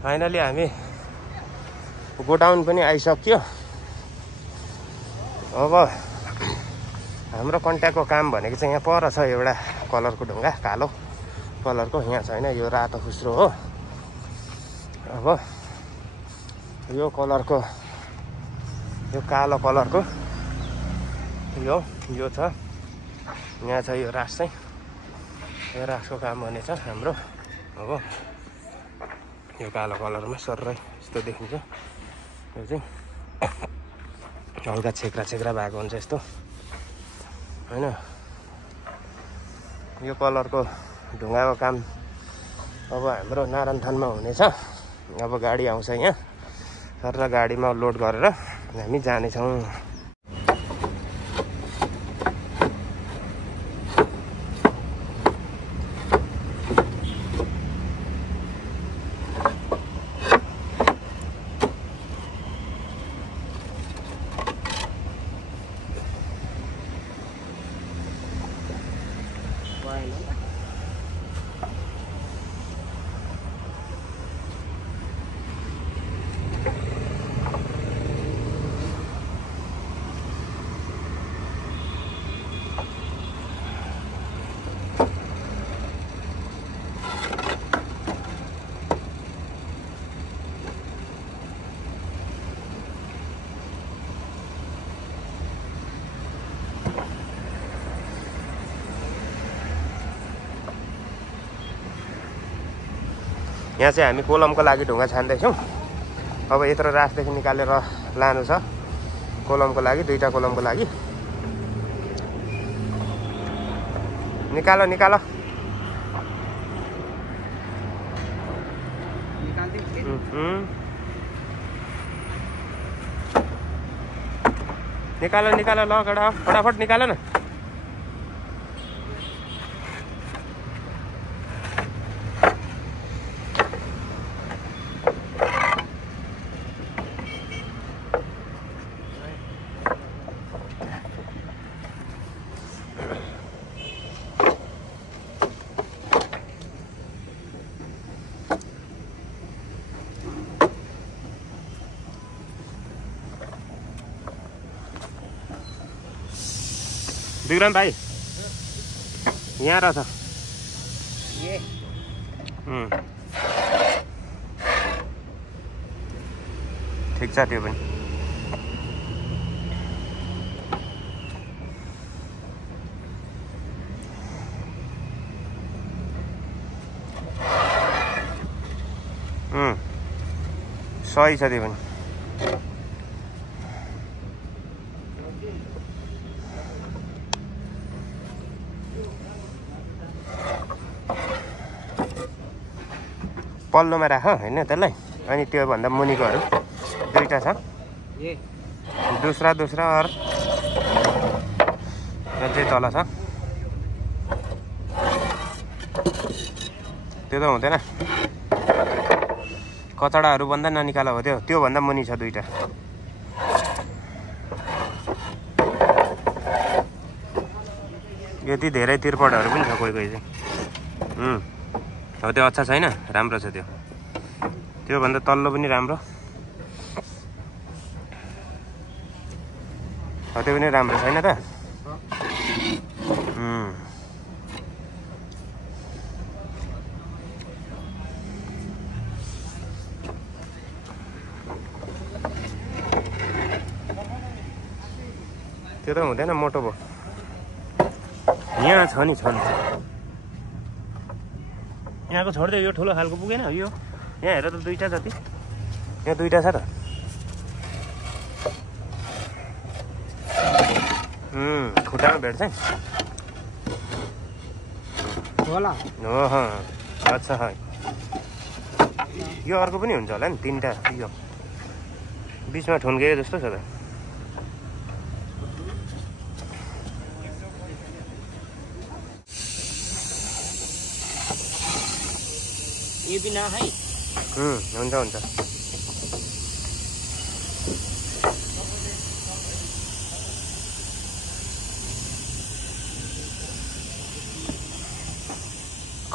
Finally हामी godown पनि आइसक्यो। अब हाम्रो कन्ट्याक्टको काम भनेको चाहिँ यहाँ पर छ एउटा कलरको ढुङ्गा, कालो कलरको। यहाँ छैन, यो रातो फुस्रो हो। अब यो कलरको, यो कालो कलरको यो छ। यहाँ छ यो रास चाहिँ, यो रासको काम भने छ हाम्रो। अब यो कालो कलरमा सर्रै यस्तो देखिन्छ। यो चाहिँ हल्का छेक्रा छेक्रा भएको हुन्छ यस्तो हैन। यो कलरको ढुङ्गाको काम अब हाम्रो नारायणथानमा हुनेछ। अब गाडी आउँछ यहाँ, सर गाडीमा लोड गरेर हामी जानेछौँ। यहाँ चाहिँ हामी कोलमको लागि ढुङ्गा छान्दैछौँ। अब यत्रो रासदेखि निकालेर लानु छ कोलमको लागि, 2टा कोलमको लागि। निकालो निकालो, निकालो निकालो, ल केटा फटाफट निकालो न। विक्रम भाइ यहाँ रहेछ। ठिक छ त्यो पनि। सही छ त्यो पनि। पल्लोमा राख होइन त्यसलाई। अनि त्योभन्दा मुनिकोहरू 2टा छ, दोस्रा और चाहिँ तल छ। त्यो त हुँदैन, कचडाहरू भन्दा ननिकाल हो त्यो, त्योभन्दा मुनि छ 2टा। यति धेरै तिरपटहरू पनि छ कोही कोही चाहिँ। हो त्यो अच्छा छैन, राम्रो छ त्यो, त्योभन्दा तल्लो पनि राम्रो, हो त्यो पनि राम्रो छैन त। त्यो त हुँदैन, मोटो भयो। यहाँ छ नि, छ नि, यहाँको छोड्दै यो ठुलो खालको पुगेन यो। यहाँ हेर त 2टा जति, यहाँ 2टा छ त। खुट्टामा भेट्छ होला। हो अच्छा, यो अर्को पनि हुन्छ होला नि, 3टा। यो बिचमा ठुन्केको जस्तो छ त। ये भी ना है। हुन्छ हुन्छ।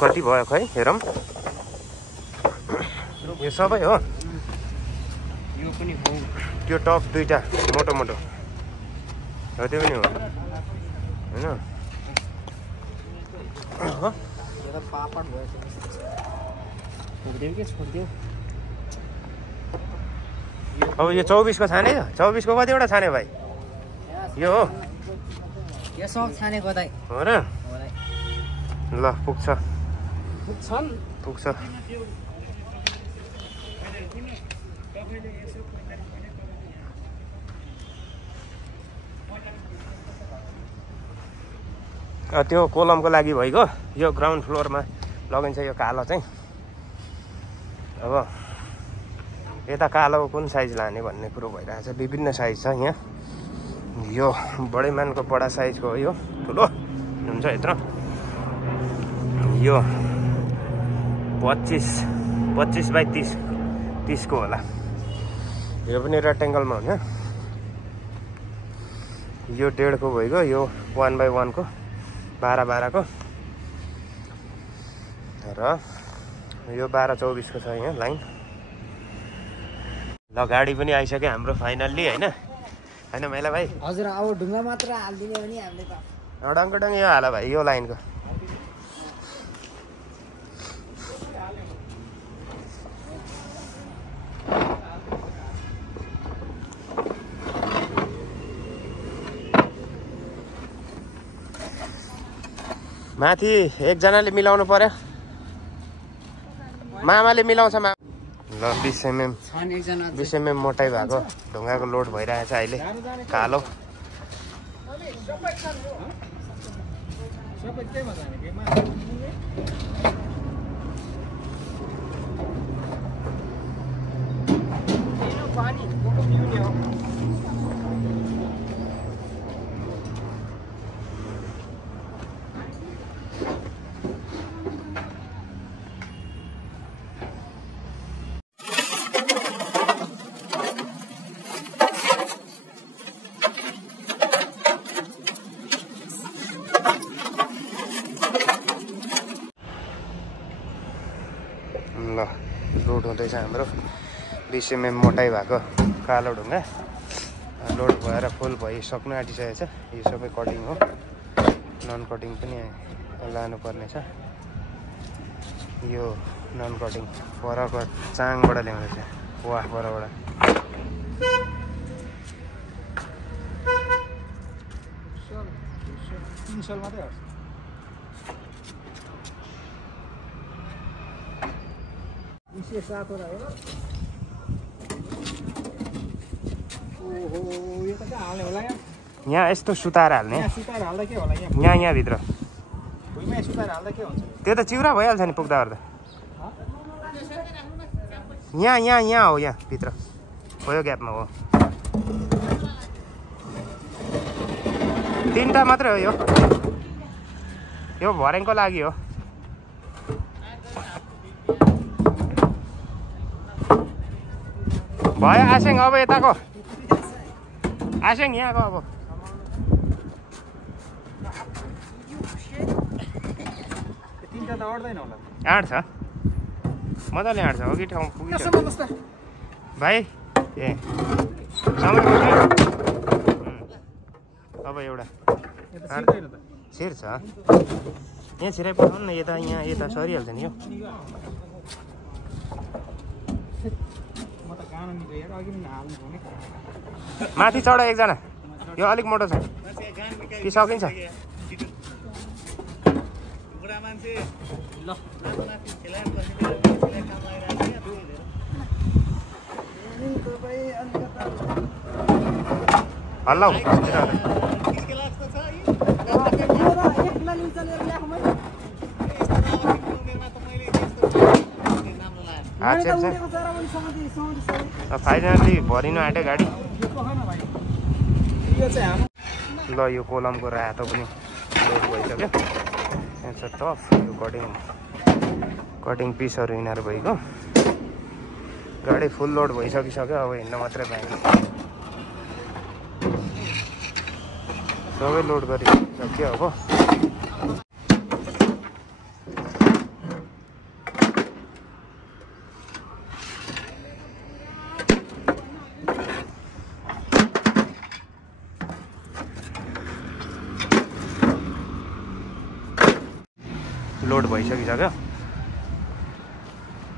कति भयो खै हेरौँ। यो सबै हो यो पनि हो त्यो टप दुईटा मोटो मोटो हो त्यो पनि हो होइन पापड भयो के छोडिदियो अब यो 24 को छाने 24 को कतिवटा छाने भाइ यो हो यो सब छानेको दाइ हो र ल पुग्छ पुग्छ त्यो कोलमको लागि भइगयो यो ग्राउन्ड फ्लोरमा लगिन्छ यो कालो चाहिँ अब यता कालो कुन साइज लाने भन्ने कुरो भइरहेछ विभिन्न साइज छ यहाँ यो बडै मानको बडा साइजको हो यो ठुलो हुन्छ यत्रो यो 25 बाई 30 को होला यो पनि रेक्टेङ्गलमा हुन्छ यो 1.5 को भइगयो यो 1 बाई 1 को 12 को र यो 12-24 को छ यहाँ लाइन ल गाडी पनि आइसक्यो हाम्रो फाइनल्ली होइन होइन मैला भाइ हजुर अब ढुङ्गा मात्र हालिदिने भने हामीले त डङ्ग यो हाल भाइ यो लाइनको माथि एकजनाले मिलाउनु पर्यो मामाले मिलाउँछ ल 20 mm मोटाइ भएको ढुङ्गाको लोड भइरहेछ अहिले कालो ल लोड हुँदैछ हाम्रो 20 mm मोटाइ भएको कालो ढुङ्गा लोड भएर फुल भइसक्नु आँटिसकेको छ यो सबै कटिङ हो नन कटिङ पनि लानुपर्ने छ यो नन कटिङ परको चाङबाट ल्याउँदैछ वाह परबाट यहाँ यस्तो सुताएर हाल्ने यहाँभित्र त्यो त चिउरा भइहाल्छ नि पुग्दा ओर्दा यहाँ हो यहाँ भित्र हो यो ग्यापमा हो 3टा मात्रै हो यो भर्याङको लागि हो भयो आसेङ अब यताको आसेङ यहाँको अब आँट्छ मजाले आँट्छ अघि ठाउँ पुगिन्छ भाइ ए समय अब एउटा छिर छ यहाँ छिराइ पठाउनु न यता सरिहाल्छ नि यो माथि चढ एकजना यो अलिक मोटो छ कि सकिन्छ हल्ला फाइनली भरिनु आँट्यो गाडी ल यो कोलमको रातो पनि लोड भइसक्यो यहाँ छ टफ यो कटिङ पिसहरू यिनीहरू भइगयो गाडी फुल लोड भइसकिसक्यो अब हिँड्न मात्रै पाइन्छ सबै लोड गरिसक्यो अब लोड भइसकिसक्यो।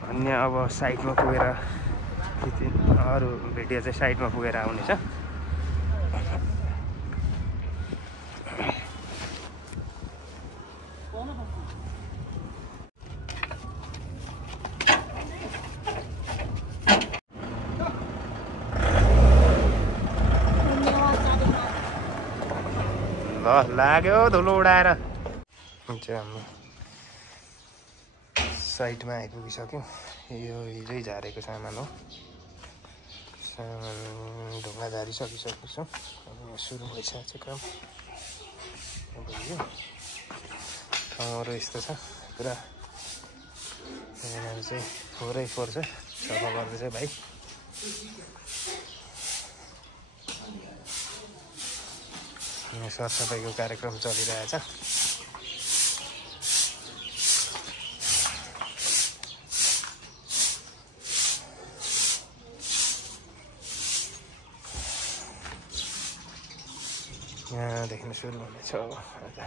अन्य अब साइडमा पुगेर अरू भिडियो चाहिँ साइडमा पुगेर आउनेछ। ल लाग्यो धुलो उडाएर। हाम्रो साइडमा आइपुगिसक्यौँ। यो हिजै झारेको सामान हो। सामान ढुङ्गा झारिसकिसकेको छौँ। अब यहाँ सुरु भइसकेको छ काम। अब यो ठाउँहरू यस्तो छ पुरा। यहाँ चाहिँ 4x4 छ, सफा गर्दैछ भाइ। यहाँ सरसफाइको कार्यक्रम चलिरहेछ। यहाँदेखि सुरु हुनेछ अब आज।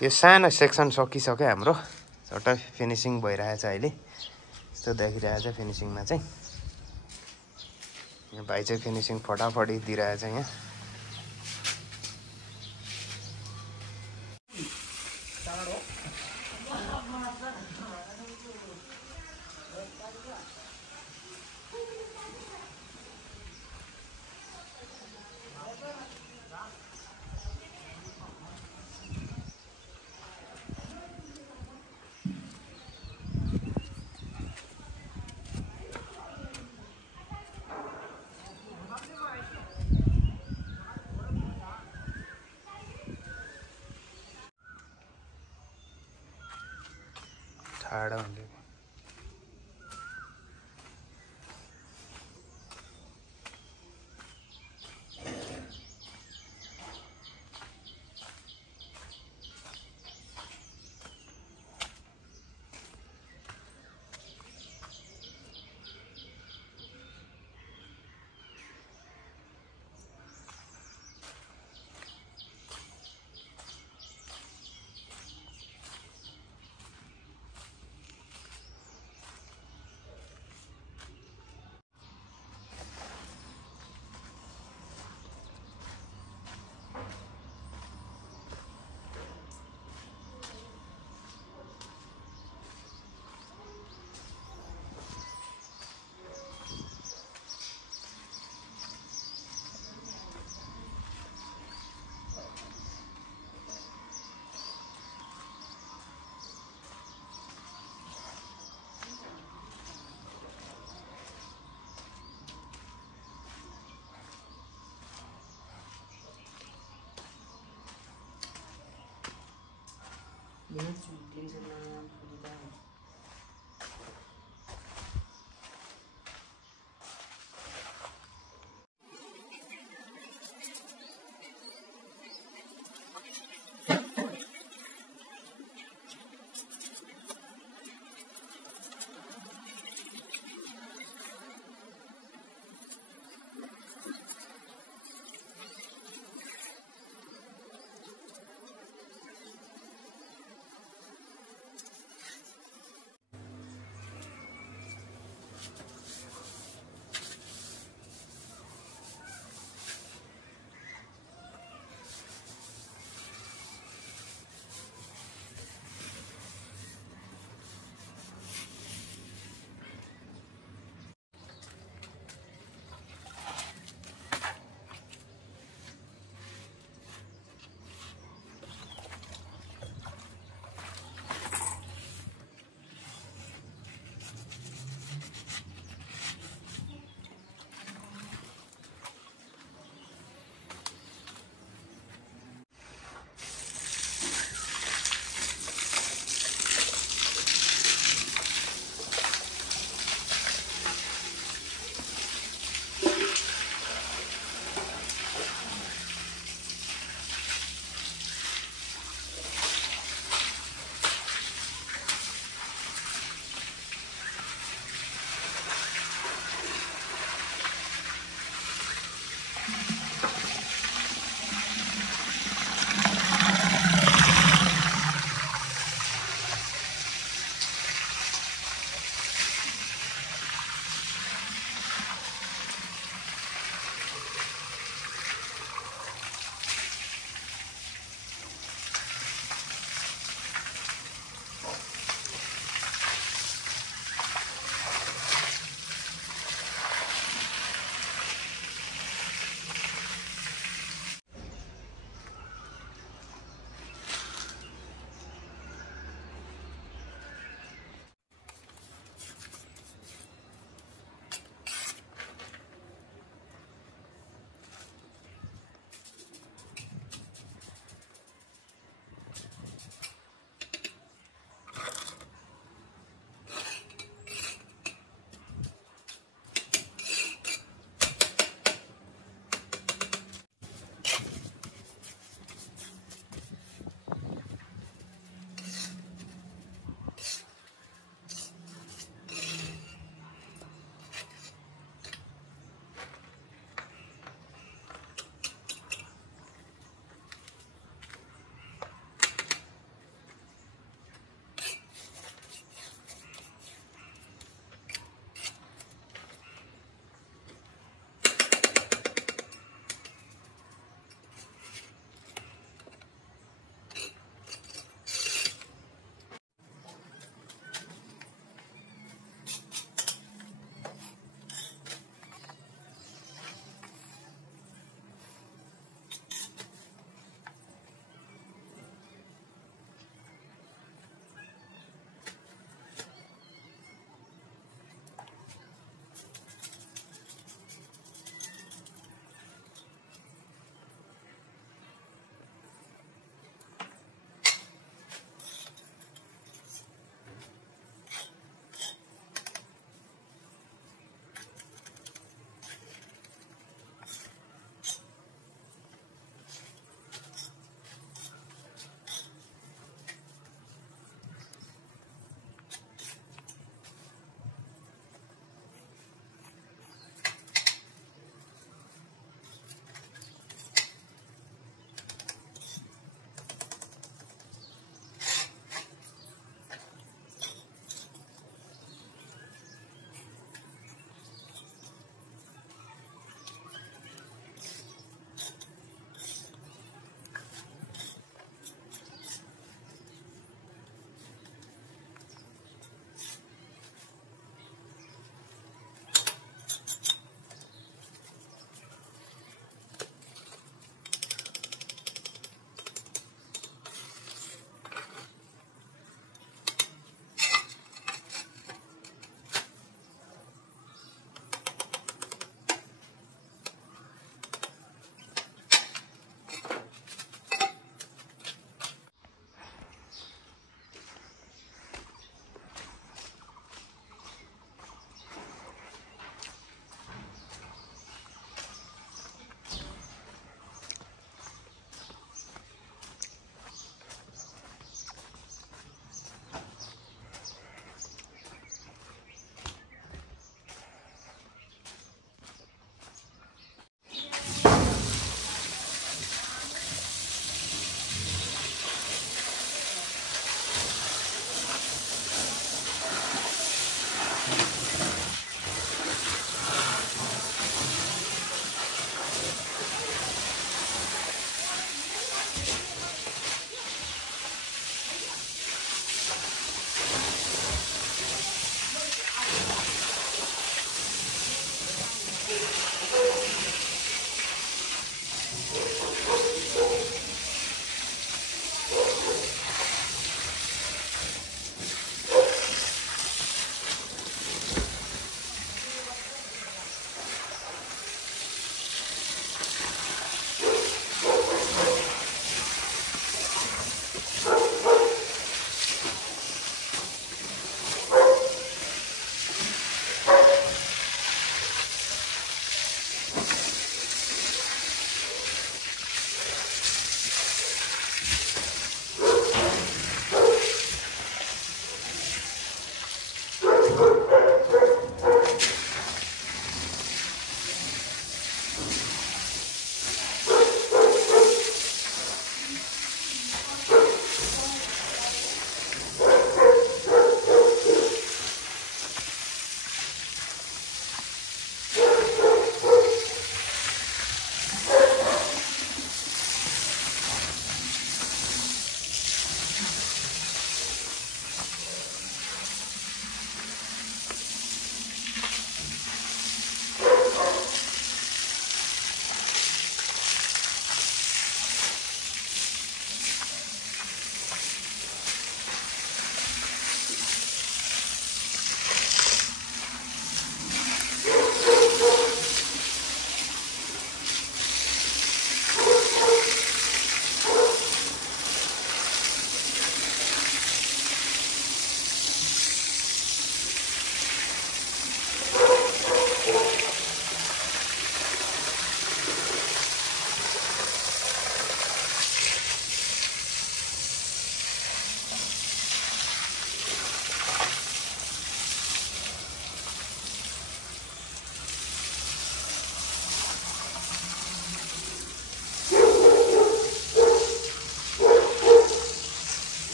यो सानो सेक्सन सकिसक्यो हाम्रो। झट्टै फिनिसिङ भइरहेछ अहिले। यस्तो देखिरहेछ फिनिसिङमा चाहिँ। यहाँ भाइ चाहिँ फिनिसिङ फटाफटी दिइरहेछ यहाँ। ठाडा हुँदै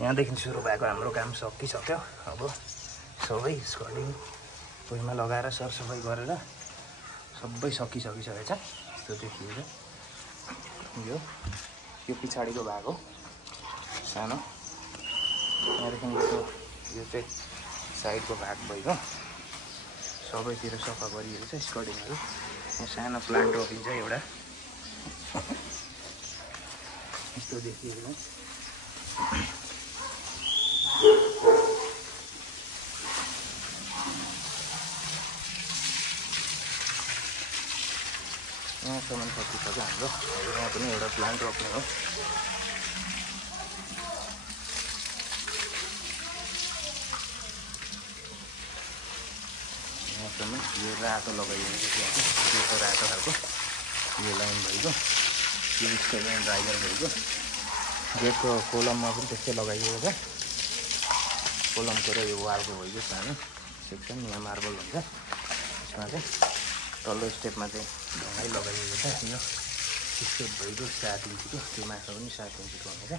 यहाँदेखि सुरु भएको हाम्रो काम सकिसक्यो। अब सबै स्कर्टिङ भुइँमा लगाएर सरसफाइ गरेर सबै सकिसकेको छ। यस्तो देखिन्छ। यो पछाडिको भाग हो सानो। यहाँदेखि यो चाहिँ साइडको भाग भइगयो। सबैतिर सफा गरिएको छ स्कर्टिङहरू। यहाँ सानो प्लान्ट रोपिन्छ एउटा। यस्तो देखिएको यहाँसम्म सकिसक्यो हाम्रो। यहाँ पनि एउटा प्लान्ट रोप्ने हो। यहाँसम्म यो रातो लगाइएको छ। त्यो रातो खालको यो लाइन भइगयो। यो उसको लाइन ड्राइभर भइगयो। गेटको कोलममा पनि त्यस्तै लगाइएको छ। कोलमको र यो वालको भइगयो सानो सेक्सन। यहाँ मार्बल हुन्छ। यसमा चाहिँ तल्लो स्टेपमा चाहिँ ढङ्गाइ लगाइएको छ। यो स्टेप भइगयो 7 इन्चीको। त्यो माथि पनि 7 इन्चीको हुनेछ।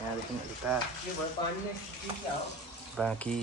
यहाँदेखि उता बाँकी